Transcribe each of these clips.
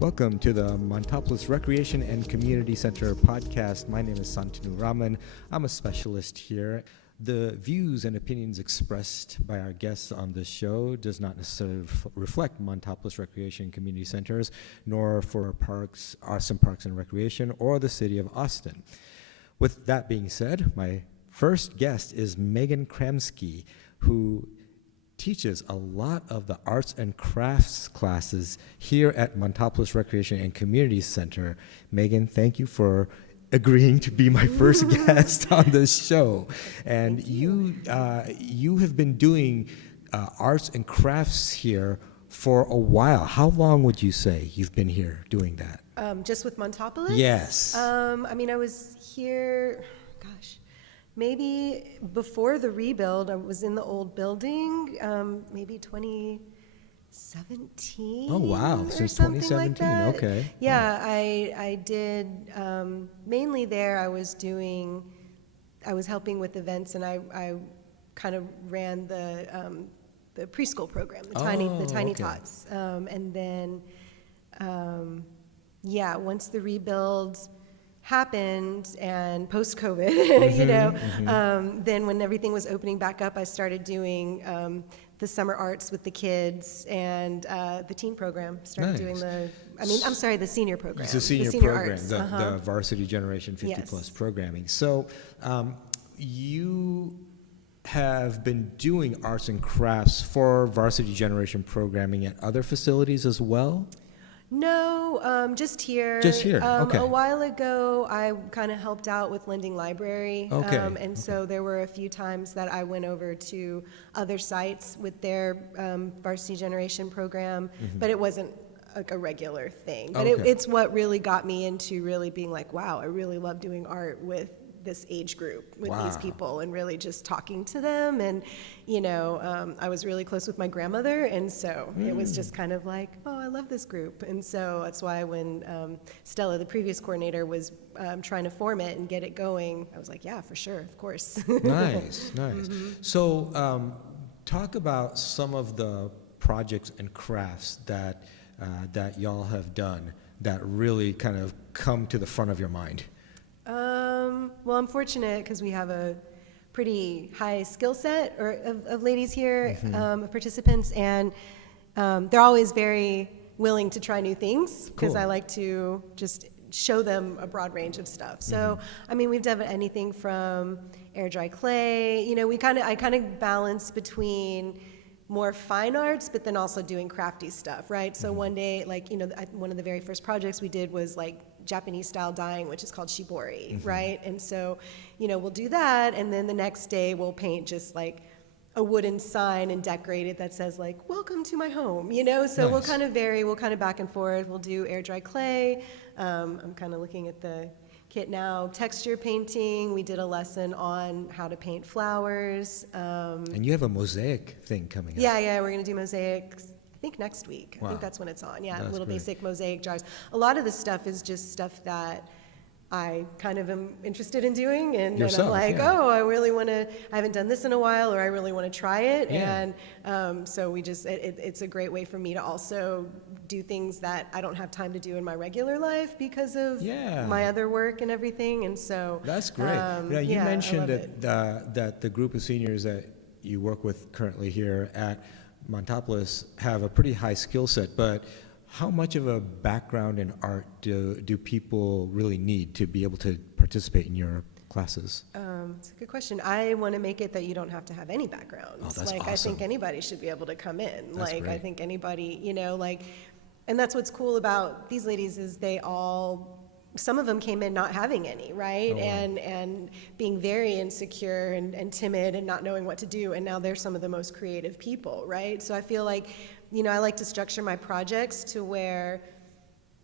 Welcome to the Montopolis Recreation and Community Center podcast. My name is Santanu Rahman. I'm a specialist here. The views and opinions expressed by our guests on this show does not necessarily reflect Montopolis Recreation and Community Centers, nor for Austin Parks and Recreation, or the city of Austin. With that being said, my first guest is Magen Kramsky, who teaches a lot of the arts and crafts classes here at Montopolis Recreation and Community Center. Magen, thank you for agreeing to be my first guest on this show. And you have been doing arts and crafts here for a while. How long would you say you've been here doing that? Just with Montopolis? Yes. I was here, maybe before the rebuild. I was in the old building, maybe 2017. Oh, wow. Since 2017, like okay. Yeah, wow. I did, mainly there I was helping with events, and I kind of ran the preschool program, the Tiny Tots. And then, once the rebuild happened and post-COVID, then when everything was opening back up, I started doing the summer arts with the kids, and the teen program. Started doing the senior program. It's the senior program, arts. The Varsity Generation 50 Plus programming. So you have been doing arts and crafts for Varsity Generation programming at other facilities as well? No, just here. Just here, okay. A while ago, I kind of helped out with Lending Library. So there were a few times that I went over to other sites with their Varsity Generation program, but it wasn't like a regular thing. But it's what really got me into really being like, wow, I really love doing art with this age group, with these people, and really just talking to them. And I was really close with my grandmother, and so it was just kind of like, oh, I love this group. And so that's why when Stella, the previous coordinator, was trying to form it and get it going, I was like, yeah, for sure, of course. Nice. So talk about some of the projects and crafts that y'all have done that really kind of come to the front of your mind. Well, I'm fortunate because we have a pretty high skill set of ladies here, of participants, and they're always very willing to try new things because I like to just show them a broad range of stuff. So, we've done anything from air dry clay. I kind of balance between more fine arts, but then also doing crafty stuff, right? So one day, one of the very first projects we did was Japanese style dyeing, which is called shibori, right? And so, we'll do that, and then the next day we'll paint just a wooden sign and decorate it that says welcome to my home, So nice. We'll kind of vary, we'll kind of back and forth. We'll do air dry clay. I'm kind of looking at the kit now. Texture painting, we did a lesson on how to paint flowers. And you have a mosaic thing coming up. Yeah, we're gonna do mosaics. I think next week. Wow. I think that's when it's on. Yeah, that's little great. Basic mosaic jars. A lot of the stuff is just stuff that I kind of am interested in doing, and Yourself, I'm like, yeah. oh, I haven't done this in a while, or I really want to try it. Yeah. And so it's a great way for me to also do things that I don't have time to do in my regular life because of my other work and everything. And so that's great. You mentioned that the group of seniors that you work with currently here at Montopolis have a pretty high skill set, but how much of a background in art do people really need to be able to participate in your classes? It's a good question. I want to make it that you don't have to have any background. Oh, that's awesome. I think anybody should be able to come in. That's great. I think anybody, and that's what's cool about these ladies is some of them came in not having any, right? Oh, wow. And being very insecure and timid and not knowing what to do, and now they're some of the most creative people, right? So I feel like, I like to structure my projects to where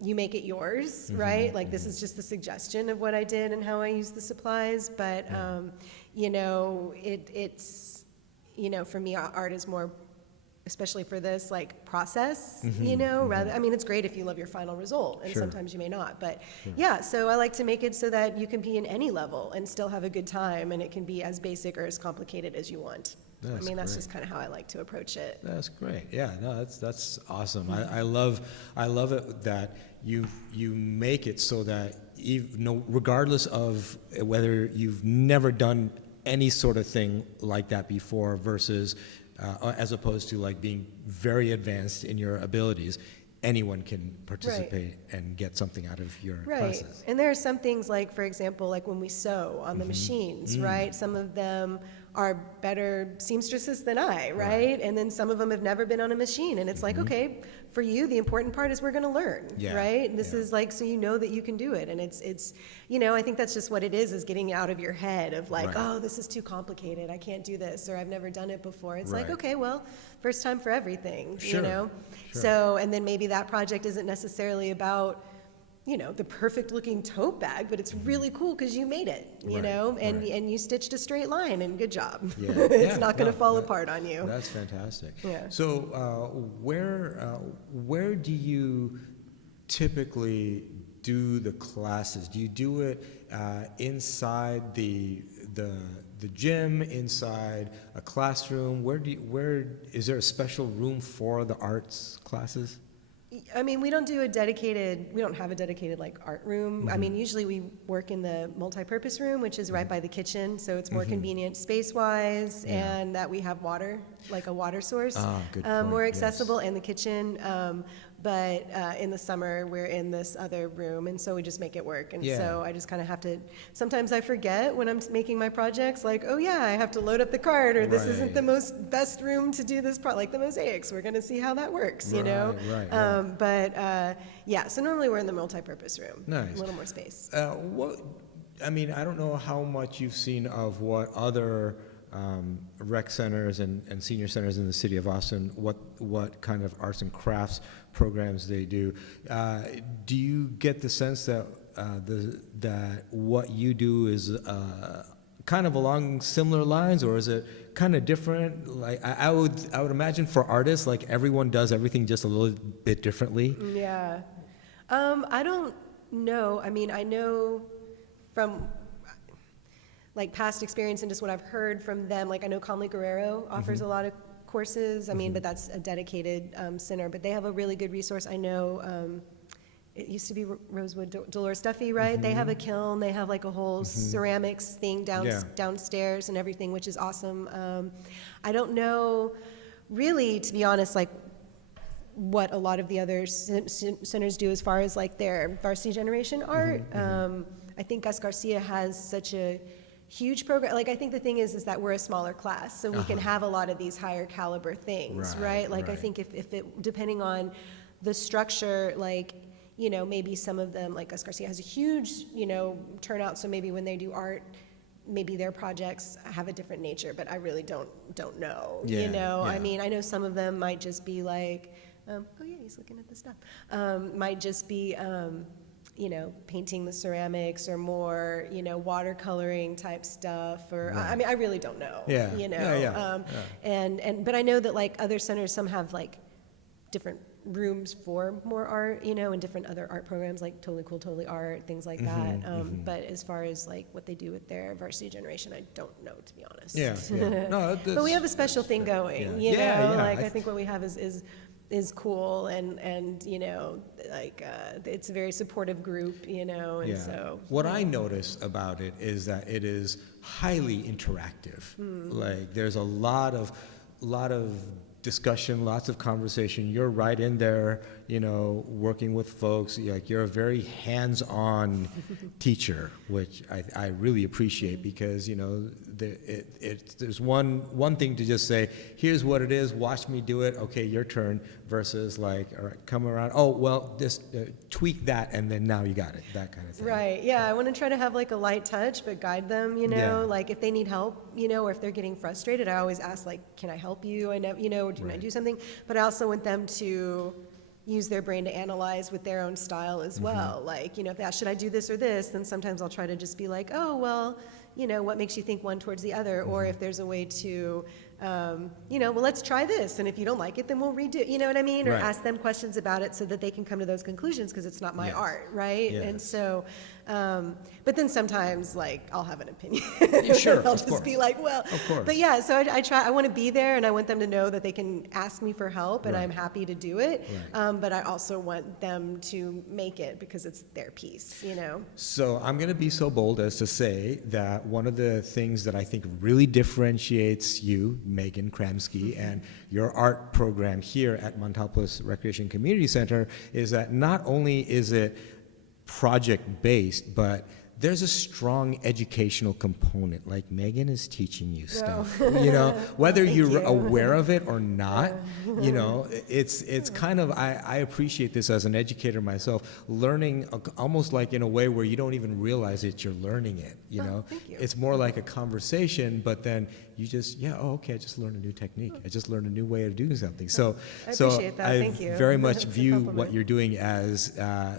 you make it yours, right? This is just the suggestion of what I did and how I use the supplies, but it's for me, art is more, especially for this process, rather, it's great if you love your final result, and sometimes you may not, but so I like to make it so that you can be in any level and still have a good time, and it can be as basic or as complicated as you want. I mean, that's great. just kind of how I like to approach it. That's great. Yeah, no, that's awesome. I love it that you make it so that regardless of whether you've never done any sort of thing like that before versus as opposed to like being very advanced in your abilities, anyone can participate and get something out of your classes. And there are some things like, for example, like when we sew on the machines, right? Some of them are better seamstresses than I, right? And then some of them have never been on a machine. And it's like, okay, for you, the important part is we're going to learn, right? And this is like, so you know that you can do it. And it's, you know, I think that's just what it is getting out of your head of like, oh, this is too complicated. I can't do this, or I've never done it before. It's like, okay, well, first time for everything, you know? So, and then maybe that project isn't necessarily about, you know, the perfect looking tote bag, but it's really cool because you made it, you know, and you stitched a straight line, and good job. It's not going to fall apart on you. That's fantastic. Yeah. So where do you typically do the classes? Do you do it inside the gym, inside a classroom? Where is there a special room for the arts classes? I mean, we don't have a dedicated like art room. I mean, usually we work in the multi-purpose room, which is right by the kitchen, so it's more convenient space-wise, and that we have water, like a water source, more accessible, and the kitchen. But in the summer, we're in this other room, and so we just make it work. And so I just kind of have to, sometimes I forget when I'm making my projects, like, oh yeah, I have to load up the cart, or this isn't the best room to do this like the mosaics. We're going to see how that works, you know? Yeah, so normally we're in the multi-purpose room. Nice. A little more space. I mean, I don't know how much you've seen of what other rec centers and senior centers in the city of Austin, what kind of arts and crafts programs they do. Do you get the sense that that what you do is kind of along similar lines, or is it kind of different? Like I would imagine for artists, like everyone does everything just a little bit differently. Yeah, I don't know. I mean, I know from like past experience and just what I've heard from them. Like I know Conley Guerrero offers a lot of courses. I mean, but that's a dedicated center. But they have a really good resource. I know it used to be Rosewood Dolores Duffy, right? They have a kiln. They have like a whole ceramics thing downstairs and everything, which is awesome. I don't know, really, to be honest, like what a lot of the other centers do as far as like their varsity generation art. I think Gus Garcia has such a huge program. Like I think the thing is that we're a smaller class, so we can have a lot of these higher caliber things, right? Like I think if it, depending on the structure, like, you know, maybe some of them, like Gus Garcia has a huge, you know, turnout, so maybe when they do art, maybe their projects have a different nature, but I really don't know, you know? I mean, I know some of them might just be like, oh yeah, he's looking at the stuff, might just be, you know, painting the ceramics or more, you know, watercoloring type stuff, or I mean, I really don't know. You know, but I know that like other centers, some have like different rooms for more art, you know, and different other art programs like Totally Cool, Totally Art, things like that. But as far as like what they do with their varsity generation, I don't know, to be honest. No, but we have a special thing going, you know, like I think what we have is cool, and you know, like it's a very supportive group, you know, and so. What I notice about it is that it is highly interactive. Like there's a lot of discussion, lots of conversation. You're right in there, you know, working with folks. Like you're a very hands-on teacher, which I really appreciate, because, you know, there's one thing to just say, here's what it is, watch me do it, okay, your turn, versus like, all right, come around, oh, well, just tweak that, and then now you got it, that kind of thing. Right, yeah, I want to try to have like a light touch, but guide them, you know, like if they need help, you know, or if they're getting frustrated, I always ask like, can I help you? I know, you know, or can I do something? But I also want them to use their brain to analyze with their own style as well. Like, you know, if they ask, should I do this or this? Then sometimes I'll try to just be like, oh, well, you know, what makes you think one towards the other? Or if there's a way to well, let's try this, and if you don't like it, then we'll redo it, you know what I mean? Or Right. ask them questions about it so that they can come to those conclusions, because it's not my Yes. art, right? Yes. And so, but then sometimes, like, I'll have an opinion. Sure, I'll of just course. be like, well, Of course. but yeah, so I want to be there, and I want them to know that they can ask me for help, and Right. I'm happy to do it. Right. But I also want them to make it because it's their piece, you know? So I'm going to be so bold as to say that one of the things that I think really differentiates you, Magen Kramsky, and your art program here at Montopolis Recreation Community Center is that not only is it project-based, but there's a strong educational component. Like Megan is teaching you stuff, whether Thank you're you. aware of it or not. It's kind of, I appreciate this as an educator myself, learning almost like in a way where you don't even realize that you're learning it. Thank you. It's more like a conversation, but then you just, okay, I just learned a new technique. I just learned a new way of doing something. So, I appreciate that. I Thank you. very much It's a view compliment. what you're doing as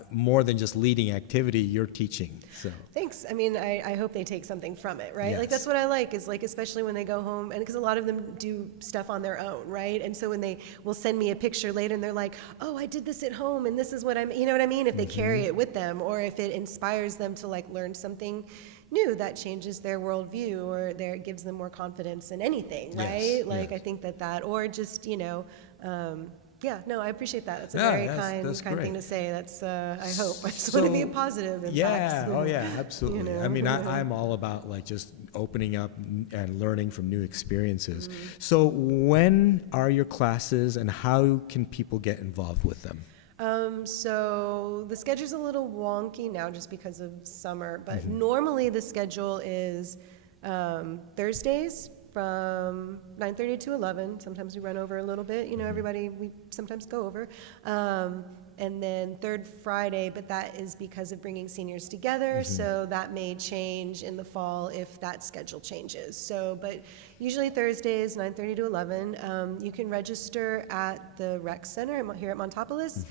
more than just leading activity. You're teaching. So. Thanks. I mean, I hope they take something from it, right? Yes. Like, that's what I like, is like, especially when they go home, and because a lot of them do stuff on their own, right? And so when they will send me a picture later and they're like, oh, I did this at home and this is what you know what I mean? If they carry it with them, or if it inspires them to like learn something new that changes their worldview, or it gives them more confidence in anything, right? Yes, Like, yes. I think that, or just, yeah, no, I appreciate that. It's a Yeah, very that's kind great. thing to say. That's, I hope. I just want to be a positive impact. Yeah, oh yeah, absolutely. You I mean, know? I'm all about like just opening up and learning from new experiences. So when are your classes and how can people get involved with them? So the schedule's a little wonky now just because of summer, but normally the schedule is Thursdays from 9:30 to 11. Sometimes we run over a little bit, everybody, we sometimes go over. And then third Friday, but that is because of bringing seniors together, so that may change in the fall if that schedule changes. So, but usually Thursdays, 9:30 to 11. You can register at the rec center here at Montopolis.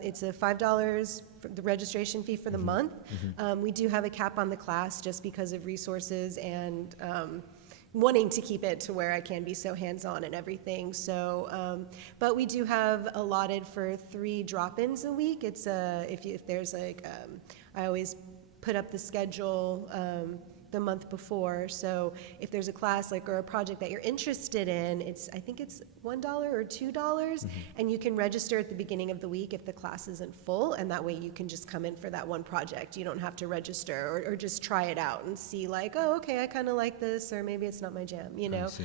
It's a $5 for the registration fee for the month. We do have a cap on the class just because of resources and wanting to keep it to where I can be so hands-on and everything. So, but we do have allotted for 3 drop-ins a week. It's if there's like, I always put up the schedule the month before. So if there's a class or a project that you're interested in, I think it's $1 or $2, and you can register at the beginning of the week if the class isn't full, and that way you can just come in for that one project. You don't have to register or just try it out and see oh, okay, I kind of like this, or maybe it's not my jam, I see.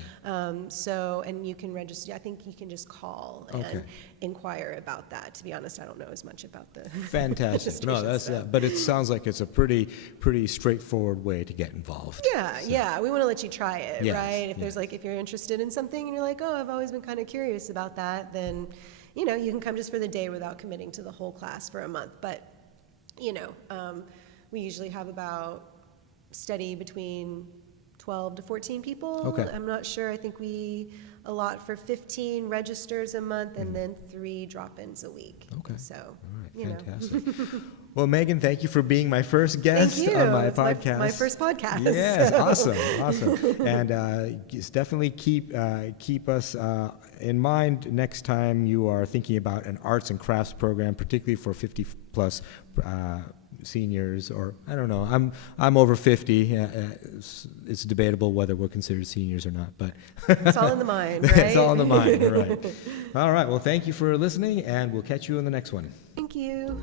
So, and you can register. I think you can just call and Okay. inquire about that. To be honest, I don't know as much about the Fantastic. No, registration that's stuff. but it sounds like it's a pretty straightforward way to get involved. Yeah, we want to let you try it, Yes, right? If yes. there's if you're interested in something and you're like, oh, I've always been kind of curious about that, then, you can come just for the day without committing to the whole class for a month. But, we usually have about steady between 12 to 14 people. Okay. I'm not sure. I think we allot for 15 registers a month and then 3 drop-ins a week. Okay. So, All right, fantastic. Well, Megan, thank you for being my first guest Thank you. on my It's podcast. my first podcast. Yes, so. awesome. And just definitely keep us in mind next time you are thinking about an arts and crafts program, particularly for 50-plus seniors, or I don't know. I'm over 50. It's debatable whether we're considered seniors or not, but It's all in the mind, right? it's all in the mind. Right. All right. Well, thank you for listening, and we'll catch you in the next one. Thank you.